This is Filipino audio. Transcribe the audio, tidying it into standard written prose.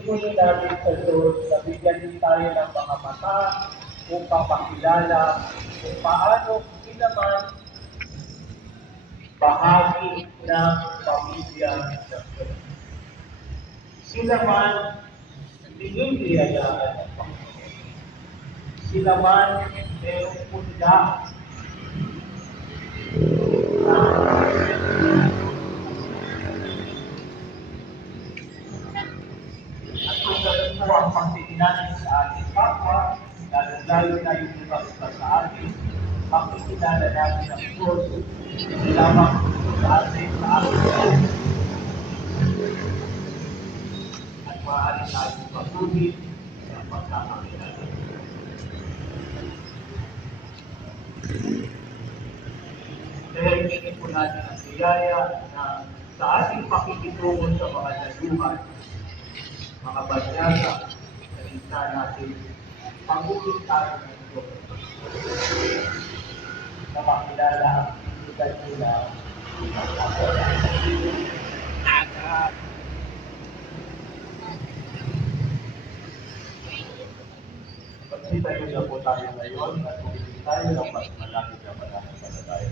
Tingin natin sa Diyos na bigyan din tayo ng mga mata upang makilala kung paano ginaman bahagi ng pamilya ng Diyos. Sila man binibiyayaan ng Panginoon. Sila man mayroong punda at kung ganun po ang pagtingin natin sa ating kapwa, lalo na yung ibang iba sa atin, makikilala natin ang Diyos hindi lamang sa atin, sa ating at maaari tayong patuloy sa pagkakakilala. Dahil hindi po natin ang biyaya na sa ating pakikitungo sa mga daluhan, mga banyaga, salita natin, pag-ulit tayo ng Diyos na makilala ang pinitan nila ng kapwa. Magsitayo na po tayo ngayon at ulit tayo ng mas malaki na mananampalataya.